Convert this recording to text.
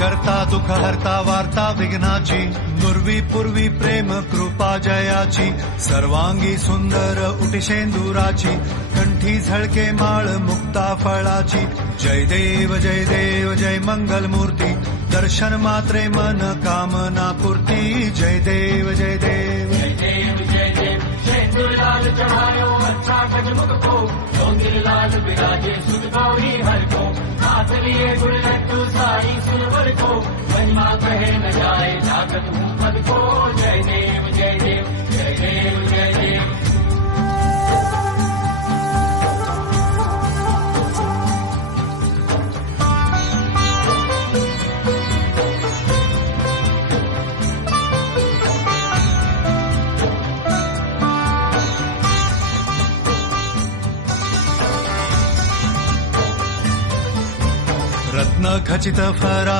करता दुःख हरता वार्ता विघ्नाची, नुर्वी पूर्वी प्रेम कृपा जयाची, सर्वांगी सुंदर उटिशेंदुराची, कंठी झळके माळ मुक्ता फळाची. जय देव जय मंगल मूर्ती, दर्शन मात्रे मन कामना पूर्ती. जय देव जय देव लाल चढ़ायो अच्छा गजमुख को, चौंगिल लाल बिराजे सुध गौरी हर को, हाथ लिए गुड़ लड्डू साई सुनवर को, महिमा कहे न जाए जागत हूँ पद को. जय देव जय देव जय देव जय देव. रत्न खचित फरा